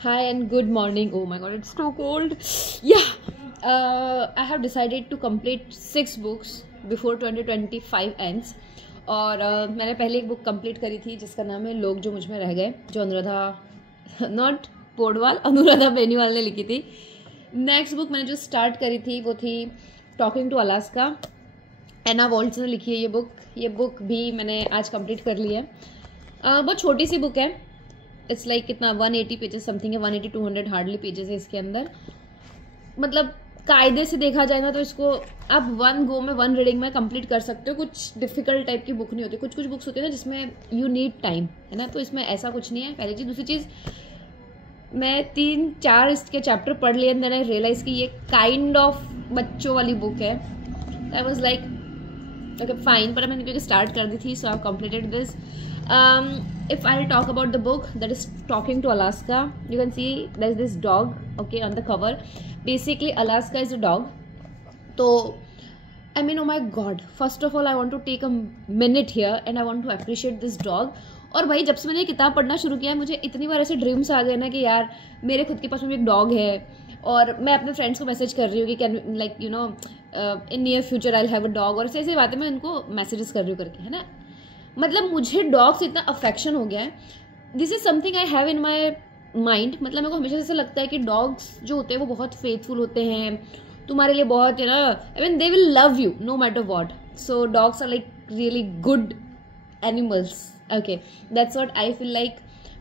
Hi and good morning. Oh my god, it's too cold. Yeah, I have decided to complete 6 books before 2025 ends. और मैंने पहले एक book complete करी थी जिसका नाम है लोग जो मुझ में रह गए, जो अनुराधा नॉट पोडवाल अनुराधा बेनीवाल ने लिखी थी. नेक्स्ट बुक मैंने जो स्टार्ट करी थी वो थी talking to Alaska. Anna Woltz ने लिखी है ये बुक. ये बुक भी मैंने आज कंप्लीट कर ली है. बहुत छोटी सी बुक है. इट्स लाइक कितना 180 पेजेस समथिंग है. 180-200 हार्डली पेजेस है इसके अंदर. मतलब कायदे से देखा जाए ना तो इसको आप वन गो में वन रीडिंग में कंप्लीट कर सकते हो. कुछ डिफिकल्ट टाइप की बुक नहीं होती. कुछ कुछ बुक्स होती है ना जिसमें यू नीड टाइम, है ना. तो इसमें ऐसा कुछ नहीं है. पहली चीज़. दूसरी चीज़, मैं 3-4 इसके चैप्टर पढ़ लिए एंड देन आई रियलाइज कि ये काइंड ऑफ बच्चों वाली बुक है. I was like okay fine, पर मैंने क्योंकि स्टार्ट कर दी थी so I completed this. If I'll talk about the book that is Talking to Alaska, you can see there's this dog, okay, on the cover. Basically, Alaska is a dog. So, I mean, oh my God. First of all, I want to take a minute here and I want to appreciate this dog. और भाई जब से मैंने ये किताब पढ़ना शुरू किया है मुझे इतनी बार ऐसे ड्रीम्स आ गए ना कि यार मेरे खुद के पास में एक डॉग है और मैं अपने फ्रेंड्स को मैसेज कर रही हूँ कि can like you know in near future I have a dog. और ऐसी ऐसी बातें मैं उनको मैसेजेस कर रही हूँ करके, है ना. मतलब मुझे डॉग से इतना अफेक्शन हो गया है. This is something I have in my mind. मतलब मेरे को हमेशा ऐसा लगता है कि डॉग्स जो होते हैं वो बहुत फेथफुल होते हैं, तुम्हारे लिए बहुत, है ना. I mean they will love you no matter what. So dogs are like really good animals. Okay, that's what I feel like.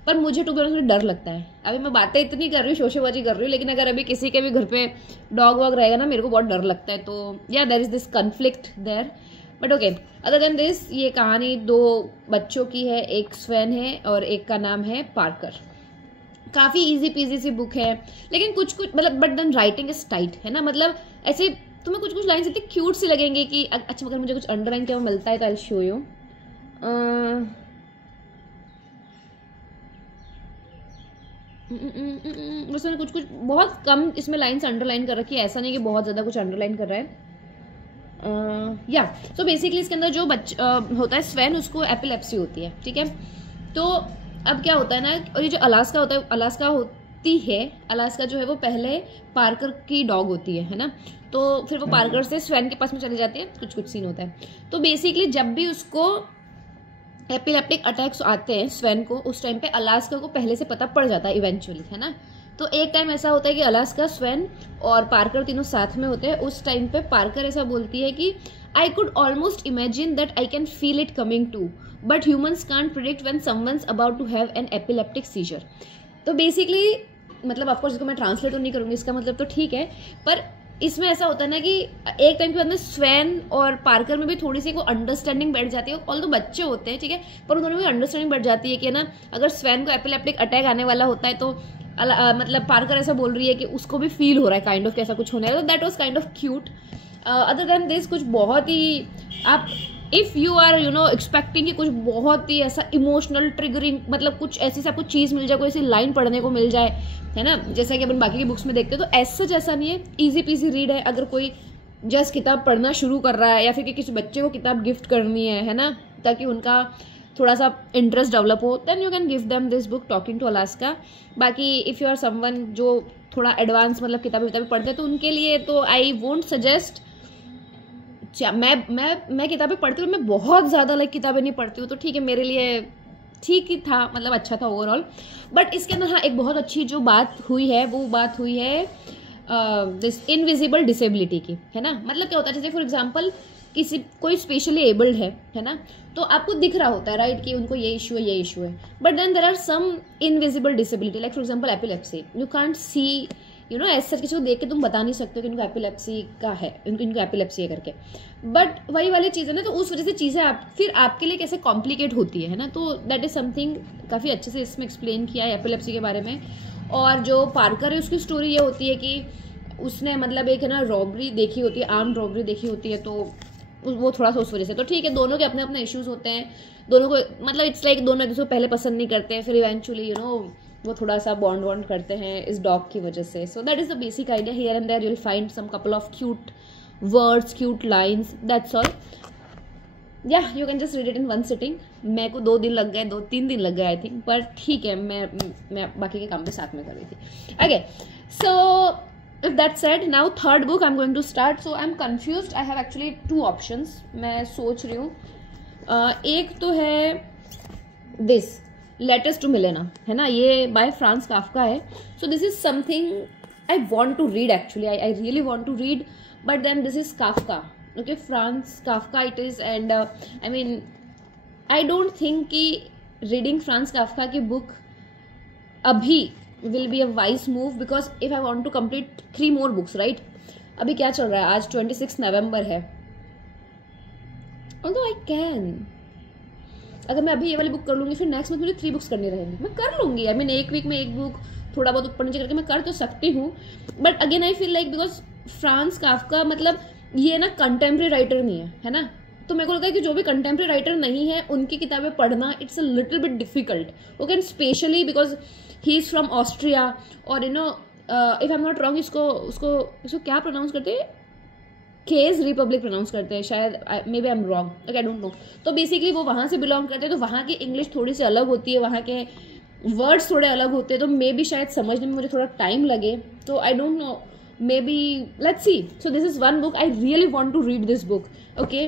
पर मुझे टू बी ऑनेस्ट डर लगता है. अभी मैं बातें इतनी कर रही हूँ, शोशेबाजी कर रही हूँ, लेकिन अगर अभी किसी के भी घर पे डॉग वॉग रहेगा ना मेरे को बहुत डर लगता है. तो या there is this conflict there. But okay, other than this, ये कहानी 2 बच्चों की है. एक स्वेन है और एक का नाम है पार्कर. काफ़ी इजी पीजी सी बुक है, लेकिन कुछ कुछ मतलब but then writing is tight, है ना. मतलब ऐसे तुम्हें कुछ कुछ लाइन्स इतनी क्यूट सी लगेंगी कि अच्छा अगर मुझे कुछ अंडरलाइन क्या मिलता है तो आई शो यू. उसमें कुछ कुछ बहुत कम इसमें लाइन्स अंडरलाइन कर रखी है. ऐसा नहीं कि बहुत ज़्यादा कुछ अंडरलाइन कर रहा है. या सो बेसिकली इसके अंदर जो होता है स्वेन, उसको एपिलेप्सी होती है, ठीक है. तो अब क्या होता है ना, और ये जो अलास्का होता है, अलास्का होती है, अलास्का जो है वो पहले पार्कर की डॉग होती है ना. तो फिर वो पार्कर से स्वेन के पास में चली जाती है. कुछ कुछ सीन होता है. तो बेसिकली जब भी उसको एपिलेप्टिक अटैक्स आते हैं स्वेन को, उस टाइम पे अलास्का को पहले से पता पड़ जाता है इवेंचुअली, है ना. तो एक टाइम ऐसा होता है कि अलास्का, स्वेन और पार्कर तीनों साथ में होते हैं. उस टाइम पे पार्कर ऐसा बोलती है कि I could almost imagine that I can feel it coming to, but humans can't predict when someone's about to have an epileptic seizure. तो बेसिकली मतलब ऑफकोर्स इसको मैं ट्रांसलेट तो नहीं करूँगी, इसका मतलब तो ठीक है, पर इसमें ऐसा होता है ना कि एक टाइम के बाद में स्वेन और पार्कर में भी थोड़ी सी वो अंडरस्टैंडिंग बैठ जाती है. ऑल तो बच्चे होते हैं, ठीक है, पर उन्होंने भी अंडरस्टैंडिंग बैठ जाती है कि ना अगर स्वेन को एपिलेप्टिक अटैक आने वाला होता है तो मतलब पार्कर ऐसा बोल रही है कि उसको भी फील हो रहा है काइंड ऑफ कैसा कुछ होने है. तो that was kind of cute. Other than this कुछ बहुत ही आप if you are you know expecting कि कुछ बहुत ही ऐसा इमोशनल ट्रिगरिंग, मतलब कुछ ऐसी सा कुछ चीज़ मिल जाए, कोई ऐसी लाइन पढ़ने को मिल जाए, है ना, जैसा कि अपन बाकी की बुक्स में देखते हैं, तो ऐसा जैसा नहीं है. ईजी पीजी रीड है. अगर कोई जस्ट किताब पढ़ना शुरू कर रहा है या फिर कि किसी बच्चे को किताब गिफ्ट करनी है ना, ताकि उनका थोड़ा सा इंटरेस्ट डेवलप हो, then you can give them this book talking to Alaska. बाकी इफ़ यू आर समवन जो थोड़ा एडवांस मतलब किताबें पढ़ते हैं तो उनके लिए तो आई वोंट सजेस्ट. मैं किताबें पढ़ती हूँ, मैं बहुत ज़्यादा लाइक किताबें नहीं पढ़ती हूँ, तो ठीक है मेरे लिए ठीक ही था, मतलब अच्छा था ओवरऑल. बट इसके अंदर हाँ एक बहुत अच्छी जो बात हुई है वो बात हुई है दिस इनविजिबल डिसेबिलिटी की, है ना. मतलब क्या होता है, जैसे फॉर एग्जांपल कोई स्पेशली एबल्ड है ना, तो आपको दिख रहा होता है राइट कि उनको ये इशू है, ये इशू है. But then there are some invisible disability like for example epilepsy. You can't see, you know, ऐसा किसी को देख के तुम बता नहीं सकते कि इनको एपिलेप्सी का है, इनको एपिलेप्सी है करके. बट वही वाली चीज़ है ना, तो उस वजह से चीज़ें फिर आपके लिए कैसे कॉम्प्लिकेट होती है ना. तो दैट इज समथिंग काफ़ी अच्छे से इसमें एक्सप्लेन किया है एपिलेप्सी के बारे में. और जो पार्कर है उसकी स्टोरी ये होती है कि उसने मतलब एक है ना रॉबरी देखी होती है, आर्म्ड रॉबरी देखी होती है, तो वो थोड़ा सा उस वजह से. तो ठीक है, दोनों के अपने अपने इश्यूज होते हैं. दोनों को मतलब इट्स लाइक दोनों एक दूसरे को पहले पसंद नहीं करते हैं, फिर इवेंचुअली यू नो वो थोड़ा सा बॉन्ड करते हैं इस डॉग की वजह से. So that is the basic idea. Here and there you will find some couple of cute words, cute lines, that's all. या you can just read it in one sitting. मेरे को 2 दिन लग गए, 2-3 दिन लग गए आई थिंक, पर ठीक है, मैं बाकी के काम भी साथ में कर रही थी. Okay, so if that said, now third book I'm going to start. So I'm confused. I have actually 2 options. मैं सोच रही हूँ, एक तो है this Letters to Milena, है ना, ये by Franz Kafka है. So this is something I want to read actually. I really want to read, but then this is Kafka. Okay, Franz Kafka it is, and I mean I don't think कि reading Franz Kafka की book अभी will be a wise move, because if I want to complete 3 more books, right? अभी क्या चल रहा है, आज 26 नवंबर है. Although I can, अगर मैं अभी ये वाली बुक कर लूँगी फिर नेक्स्ट मंथ मुझे 3 बुक्स करनी रहेंगी. मैं कर लूँगी, आई मीन एक वीक में 1 बुक थोड़ा बहुत ऊपर नीचे करके मैं कर तो सकती हूँ. But again I feel like because France Kafka मतलब ये ना कंटेम्प्रेरी राइटर नहीं है ना, तो मेरे को लगता है कि जो भी कंटेम्प्रेरी राइटर नहीं है उनकी किताबें पढ़ना it's a little bit difficult. Okay, and specially because he is from Austria, और you know if I am not wrong इसको क्या प्रोनाउंस करते हैं, केज रिपब्लिक प्रोनाउंस करते हैं शायद, maybe I am wrong, okay I don't know. तो basically वो वहाँ से बिलोंग करते हैं, तो वहाँ की इंग्लिश थोड़ी सी अलग होती है, वहाँ के वर्ड्स थोड़े अलग होते हैं, तो मे बी शायद समझने में मुझे थोड़ा टाइम लगे. तो I don't know, maybe let's see. So this is one book I really want to read this book. Okay,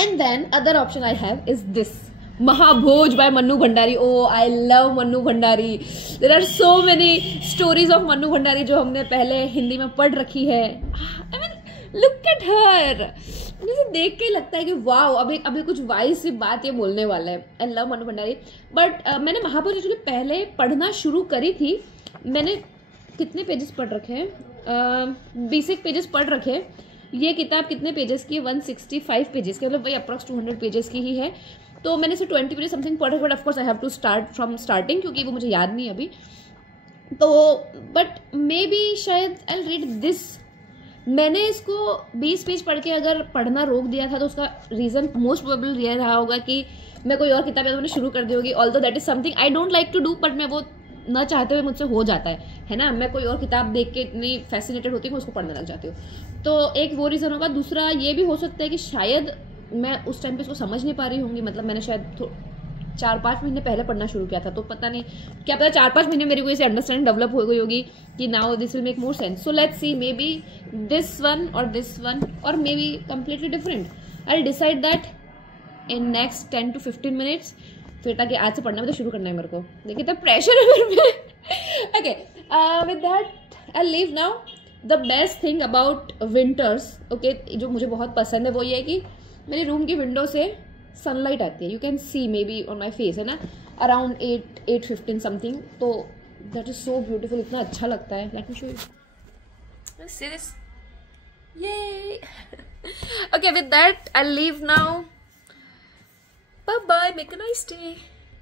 and then other option I have is this Mahabhoj by Mannu Bhandari. Oh I love Mannu Bhandari. There are so many stories of Mannu Bhandari जो हमने पहले हिंदी में पढ़ रखी है. I mean look at her, मुझे देख के लगता है कि वाओ, अभी कुछ वाइज सी बात ये बोलने वाला है. आई लव मन्नू भंडारी. बट मैंने महाभोज एक्चुअली पहले पढ़ना शुरू करी थी. मैंने कितने पेजेस पढ़ रखे हैं, 20 पेजेस पढ़ रखे. ये किताब कितने पेजेस की है, 165 पेजेस की, मतलब वही अप्रॉक्स 200 पेजेस की ही है. तो मैंने इसे 20 पेजेस समथिंग पढ़े, but of course I have to start from starting क्योंकि वो मुझे याद नहीं अभी. तो बट मे बी शायद आई रीड दिस. मैंने इसको 20 पेज पढ़ के अगर पढ़ना रोक दिया था तो उसका रीज़न मोस्ट प्रोबेबल ये रहा होगा कि मैं कोई और किताब या तो मैंने शुरू कर दी होगी. Although that is something I don't like to do, but मैं वो न चाहते हुए मुझसे हो जाता है ना. मैं कोई और किताब देख के इतनी फैसिनेटेड होती हूँ मैं उसको पढ़ने लग जाती हूँ. तो एक वो रीज़न होगा. दूसरा ये भी हो सकता है कि शायद मैं उस टाइम पे इसको समझ नहीं पा रही होंगी, मतलब मैंने शायद 4-5 महीने पहले पढ़ना शुरू किया था, तो पता नहीं क्या पता 4-5 महीने मेरी को इसे अंडरस्टैंडिंग डेवलप हो गई होगी कि now this will make more sense. So let's see, maybe this one और maybe completely different. I will decide that in next 10 to 15 minutes, फिर ताकि आज से पढ़ना में तो शुरू करना है मेरे को. देखिए तब प्रेशर है मेरे में. Okay, with that I leave now. The best thing about winters, okay, जो मुझे बहुत पसंद है वो ये है कि मेरे रूम की विंडो से सनलाइट आती है. You can see maybe on my face, है ना, अराउंड 8:15 समथिंग. तो दैट इज सो ब्यूटिफुल, इतना अच्छा लगता है. Let me show you. See this, ये okay. With that I leave now. Bye bye, make a nice day.